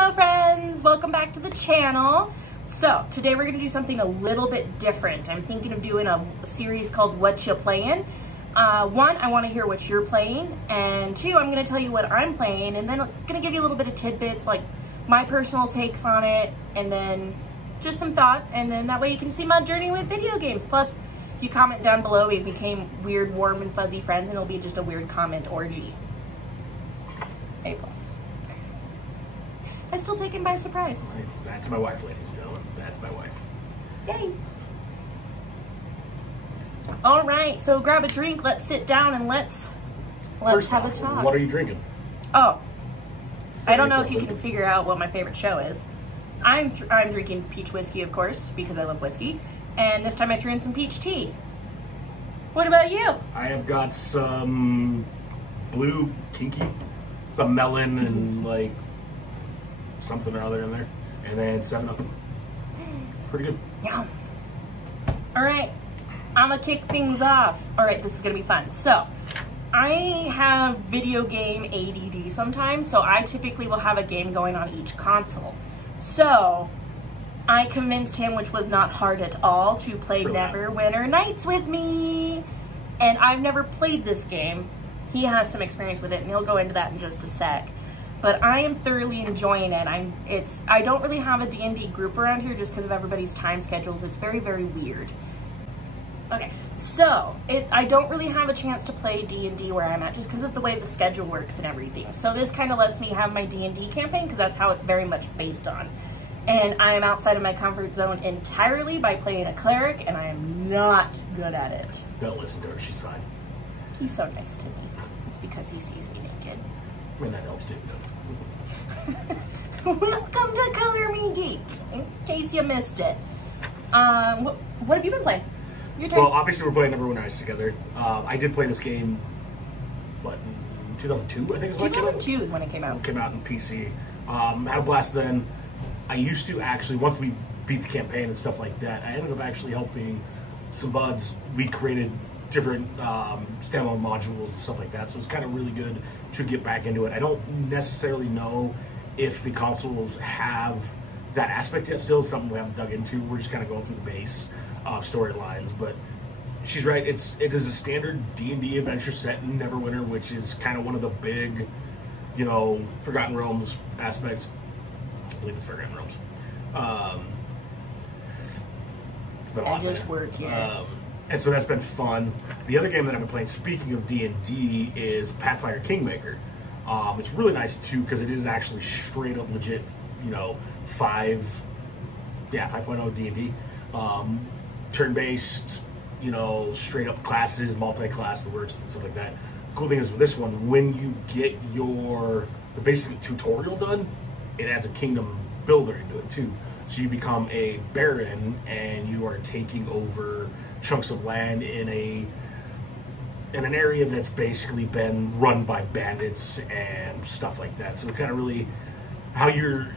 Hello friends, welcome back to the channel. So today we're going to do something a little bit different. I'm thinking of doing a series called What You Playing. One, I want to hear what you're playing, and two, I'm going to tell you what I'm playing, and then I'm going to give you a little bit of tidbits, like my personal takes on it, and then just some thought, and then that way you can see my journey with video games. Plus, if you comment down below, we became weird, warm, and fuzzy friends, and it'll be just a weird comment orgy. A+. I'm still taken by surprise. That's my wife, ladies and gentlemen. That's my wife. Yay. All right, so grab a drink, let's sit down, and let's have a talk. What are you drinking? Oh, I don't know if you can figure out what my favorite show is. I'm drinking peach whiskey, of course, because I love whiskey. And this time I threw in some peach tea. What about you? I have got some blue kinky, some melon and like something or other in there, and then 7-Up. Pretty good. Yeah. All right, I'm gonna kick things off. All right, this is gonna be fun. So, I have video game ADD sometimes, so I typically will have a game going on each console. So, I convinced him, which was not hard at all, to play Neverwinter Nights with me. And I've never played this game. He has some experience with it, and he'll go into that in just a sec. But I am thoroughly enjoying it. I don't really have a D&D group around here just because of everybody's time schedules. It's very, very weird. Okay, so I don't really have a chance to play D&D where I'm at just because of the way the schedule works and everything. So this kind of lets me have my D&D campaign because that's how it's very much based on. And I am outside of my comfort zone entirely by playing a cleric, and I am not good at it. Don't listen to her, she's fine. He's so nice to me. It's because he sees me naked. I mean, that helps too, though. Welcome to Color Me Geek, in case you missed it. What have you been playing? Your turn. Well, obviously we're playing Neverwinter Nights together. I did play this game, what, in 2002, I think is when it came out? 2002 is when it came out. It came out in PC. Had a blast then. I used to actually, once we beat the campaign and stuff like that, I ended up actually helping some buds. We created different standalone modules and stuff like that, so it's kind of really good to get back into it. I don't necessarily know if the consoles have that aspect yet. Still something we haven't dug into. We're just kind of going through the base storylines, but she's right. It is a standard D&D adventure set in Neverwinter, which is kind of one of the big, you know, Forgotten Realms aspects. I believe it's Forgotten Realms. It's been a lot. Just worked here. And so that's been fun. The other game that I've been playing, speaking of D&D, is Pathfinder Kingmaker. It's really nice too because it is actually straight up legit, you know, 5.0 D&D. Turn-based, you know, straight up classes, multi-class, the works and stuff like that. The cool thing is with this one, when you get the basic tutorial done, it adds a kingdom builder into it too. So you become a baron and you are taking over chunks of land in an area that's basically been run by bandits and stuff like that. So it kind of really, how you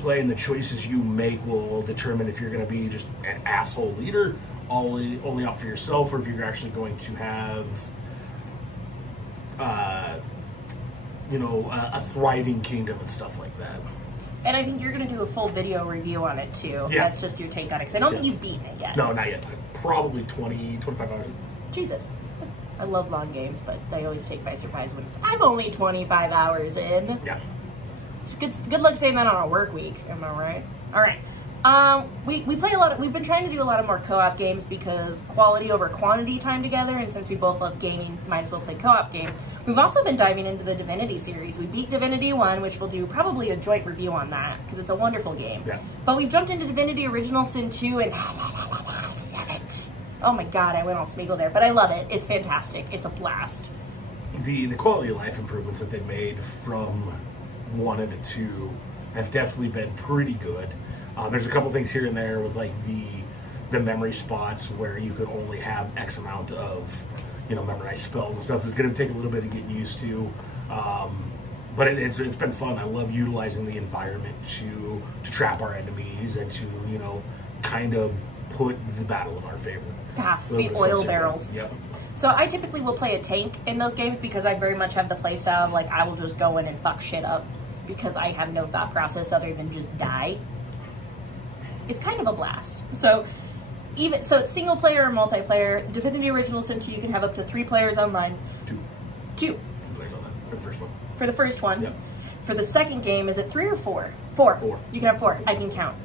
play and the choices you make will determine if you're going to be just an asshole leader, only out for yourself, or if you're actually going to have, you know, a thriving kingdom and stuff like that. And I think you're going to do a full video review on it too. Yeah. That's just your take on it, because I don't think you've beaten it yet. No, not yet. Probably 25 hours. Jesus. I love long games, but they always take by surprise when I'm only 25 hours in. Yeah. So good luck saying that on a work week, am I right? All right. We play a lot we've been trying to do a lot of more co-op games because quality over quantity time together, and since we both love gaming, might as well play co-op games. We've also been diving into the Divinity series. We beat Divinity 1, which we'll do probably a joint review on that, because it's a wonderful game. Yeah. But we've jumped into Divinity Original Sin 2, and love it. Oh my god, I went all Smeagol there, but I love it. It's fantastic. It's a blast. The quality of life improvements that they made from 1 into 2 have definitely been pretty good. There's a couple things here and there with like the memory spots where you could only have X amount of, you know, memorized spells and stuff. It's going to take a little bit of getting used to, but it's been fun. I love utilizing the environment to trap our enemies and to, you know, kind of put the battle in our favor. Ah, the oil barrels. Yep. So I typically will play a tank in those games because I very much have the play style of like I will just go in and fuck shit up. because I have no thought process other than just die. It's kind of a blast. So it's single player or multiplayer. Divinity Original Sin 2, you can have up to 3 players online. 2. 2 players online for the first one. For the first one. Yep. For the second game, is it 3 or 4? 4. 4. You can have 4. I can count.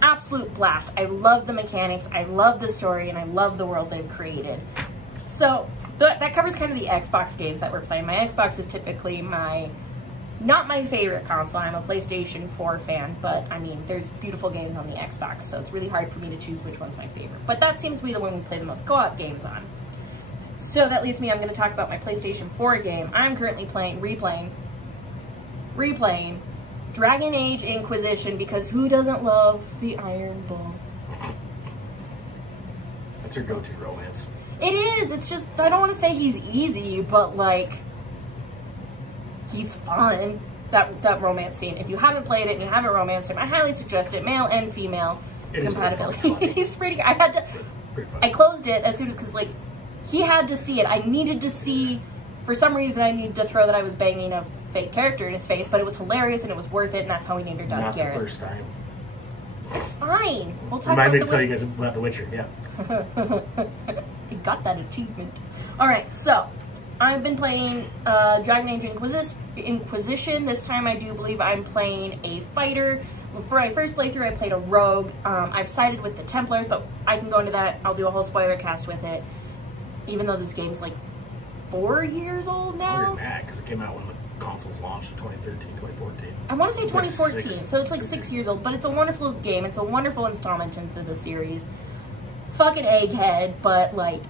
Absolute blast. I love the mechanics. I love the story, and I love the world they've created. So that covers kind of the Xbox games that we're playing. My Xbox is typically not my favorite console. I'm a PlayStation 4 fan, but I mean, there's beautiful games on the Xbox, so it's really hard for me to choose which one's my favorite. But that seems to be the one we play the most co-op games on. So that leads me, I'm going to talk about my PlayStation 4 game. I'm currently replaying Dragon Age Inquisition, because who doesn't love the Iron Bull? That's your go-to romance. It is. It's just, I don't want to say he's easy, but like, he's fun. That romance scene. If you haven't played it and you haven't romanced him, I highly suggest it. Male and female compatibility. He's pretty good. I closed it as soon as, because like, he had to see it. I needed to see, for some reason I needed to throw that I was banging a fake character in his face, but it was hilarious and it was worth it, and that's how we named our dog Not Garrus. the first time. It's fine. We'll talk Remind me about to tell you guys about The Witcher, yeah. I got that achievement. Alright, so I've been playing Dragon Age Inquisition. This time I do believe I'm playing a fighter. For my first playthrough, I played a rogue. I've sided with the Templars, but I can go into that. I'll do a whole spoiler cast with it. Even though this game's like 4 years old now. Longer than that, because it came out when the consoles launched in 2013, 2014. I want to say 2014, like so it's like 6 years old, but it's a wonderful game. It's a wonderful installment into the series. Fucking egghead, but like,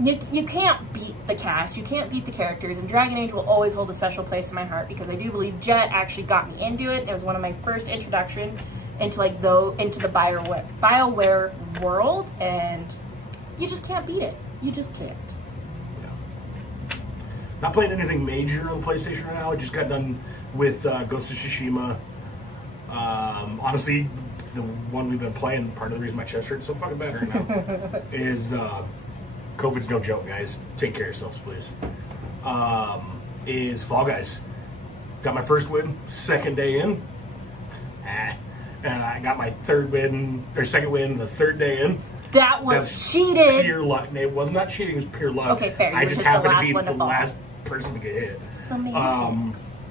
you can't beat the cast, you can't beat the characters, and Dragon Age will always hold a special place in my heart, because I do believe Jet actually got me into it. It was one of my first introduction into like into the BioWare world, and you just can't beat it. You just can't. Yeah. Not playing anything major on the PlayStation right now. I just got done with Ghost of Tsushima. Honestly, the one we've been playing, part of the reason my chest hurts so fucking bad right now is COVID's no joke, guys. Take care of yourselves, please. Is Fall Guys. Got my first win, second day in. And I got my second win the third day in. That was cheated. Pure luck. It was not cheating, it was pure luck. Okay, fair. I just happened to be the last person to get hit.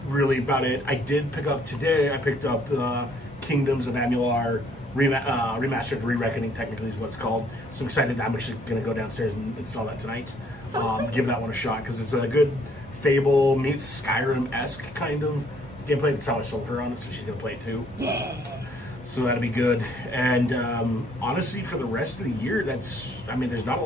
Really about it. I did pick up today, I picked up the Kingdoms of Amular Remastered Re-Reckoning, technically is what it's called. So I'm excited. I'm actually going to go downstairs and install that tonight. Give that one a shot, because it's a good Fable meets Skyrim-esque kind of gameplay. That's how I sold her on it, so she's going to play it too. Yeah. So that'll be good. And honestly, for the rest of the year, there's not a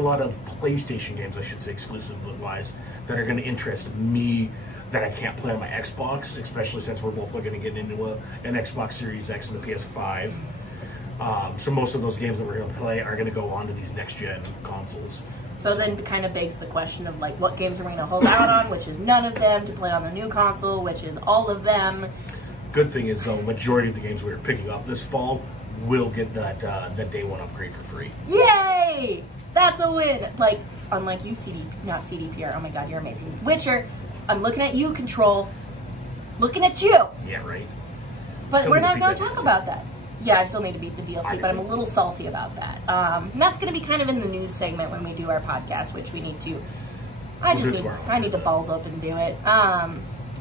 lot of PlayStation games, I should say, exclusive-wise, that are going to interest me that I can't play on my Xbox, especially since we're both looking to get into an Xbox Series X and the PS5. So most of those games that we're going to play are going to go on to these next-gen consoles. So then it kind of begs the question of, like, what games are we going to hold out on, which is none of them, to play on the new console, which is all of them. Good thing is, though, majority of the games we are picking up this fall will get that day one upgrade for free. Yay! That's a win! Like, unlike you, not CDPR. Oh my god, you're amazing. Witcher, I'm looking at you, Control. Looking at you! Yeah, right. But we're not going to talk about that. Yeah, I still need to beat the DLC, but I'm a little salty about that. And that's going to be kind of in the news segment when we do our podcast, which we need to... I need to balls up and do it.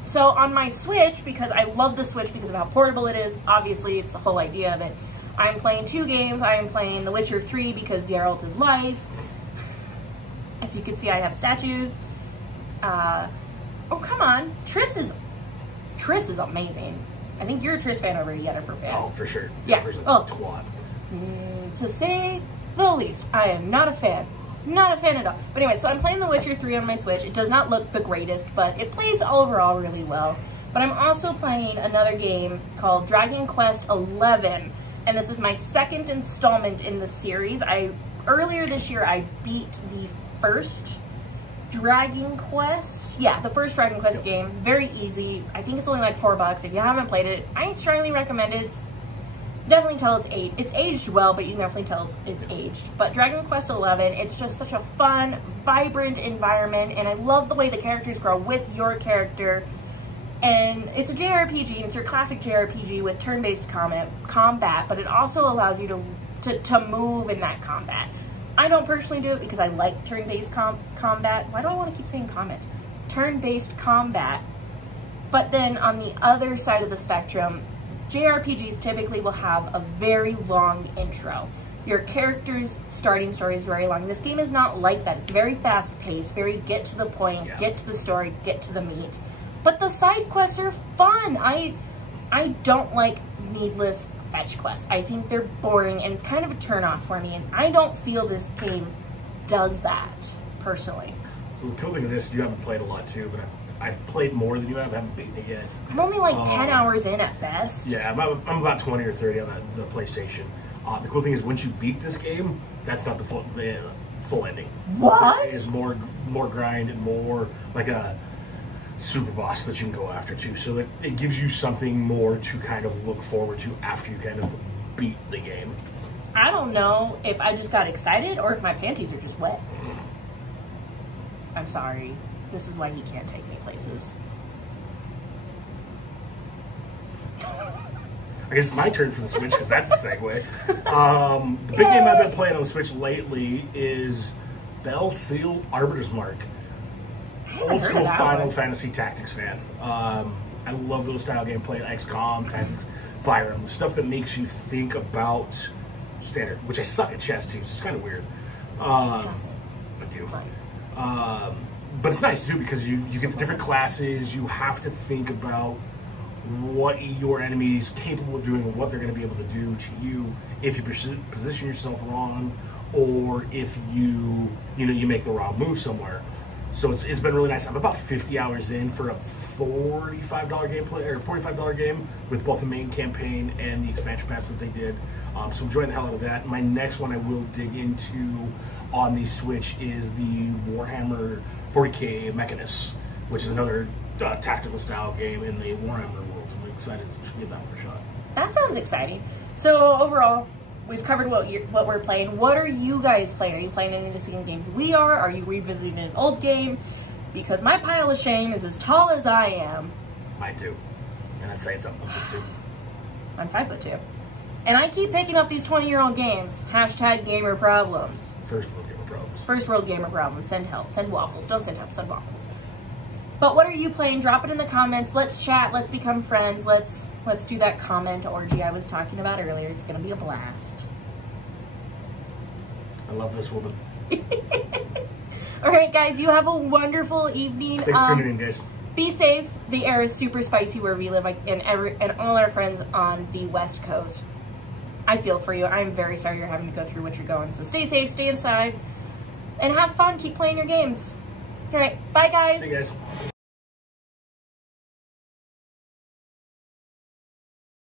So on my Switch, because I love the Switch because of how portable it is, obviously it's the whole idea of it, I'm playing 2 games. I am playing The Witcher 3 because Geralt is life. As you can see, I have statues. Oh, come on. Triss is amazing. I think you're a Triss fan over a Yennefer fan. Oh, for sure. Yeah. Yennefer's a twat. To say the least, I am not a fan. Not a fan at all. But anyway, so I'm playing The Witcher 3 on my Switch. It does not look the greatest, but it plays overall really well. But I'm also playing another game called Dragon Quest XI, and this is my second installment in the series. Earlier this year, I beat the first Dragon Quest. Yeah, the first Dragon Quest game. Very easy. I think it's only like $4. If you haven't played it, I strongly recommend it. Definitely tell it's aged well, but you can definitely tell it's aged. But Dragon Quest XI, it's just such a fun, vibrant environment, and I love the way the characters grow with your character. And it's a JRPG, and it's your classic JRPG with turn-based combat, but it also allows you to move in that combat. I don't personally do it because I like turn-based combat. Why do I want to keep saying combat? Turn-based combat. But then on the other side of the spectrum, JRPGs typically will have a very long intro. Your character's starting story is very long. This game is not like that. It's very fast-paced, very get to the point, get to the story, get to the meat. But the side quests are fun. I don't like needless fetch quests. I think they're boring, and it's kind of a turn-off for me, and I don't feel this game does that, personally. So the cool thing of this, you haven't played a lot too, but I've played more than you have. I haven't beaten it yet. I'm only like 10 hours in at best. Yeah, I'm about 20 or 30 on the PlayStation. The cool thing is once you beat this game, that's not the full ending. What? It is more grind and more like a super boss that you can go after too. So it gives you something more to kind of look forward to after you kind of beat the game. I don't know if I just got excited or if my panties are just wet. I'm sorry. This is why he can't take me places. I guess it's my turn for the Switch because that's a segue. The big game I've been playing on the Switch lately is Fell Seal Arbiter's Mark. Old school Final Fantasy Tactics fan. I love those style gameplay, XCOM, Tactics, Fire Emblem, stuff that makes you think about standard, which I suck at chess too, so it's kind of weird. I do. But it's nice too because you get the different classes, you have to think about what your enemy is capable of doing and what they're going to be able to do to you if you position yourself wrong or if you make the wrong move somewhere. So it's been really nice. I'm about 50 hours in for a $45 gameplay or $45 game with both the main campaign and the expansion pass that they did. So I'm enjoying the hell out of that. My next one I will dig into on the Switch is the Warhammer 40K Mechanist, which is another tactical style game in the Warhammer world. I'm excited to give that one a shot. That sounds exciting. So overall, we've covered what we're playing. What are you guys playing? Are you playing any of the same games we are? Are you revisiting an old game? Because my pile of shame is as tall as I am. Mine too. And that's saying something. I'm 5'2". And I keep picking up these 20-year-old games. Hashtag gamer problems. First world gamer problems. First world gamer problems. Send help. Send waffles. Don't send help. Send waffles. But what are you playing? Drop it in the comments. Let's chat. Let's become friends. Let's do that comment orgy I was talking about earlier. It's going to be a blast. I love this woman. All right, guys. You have a wonderful evening. Thanks for tuning in, guys. Be safe. The air is super spicy where we live, and all our friends on the West Coast. I feel for you. I'm very sorry you're having to go through what you're going. So stay safe, stay inside, and have fun. Keep playing your games. All right. Bye, guys. See you guys.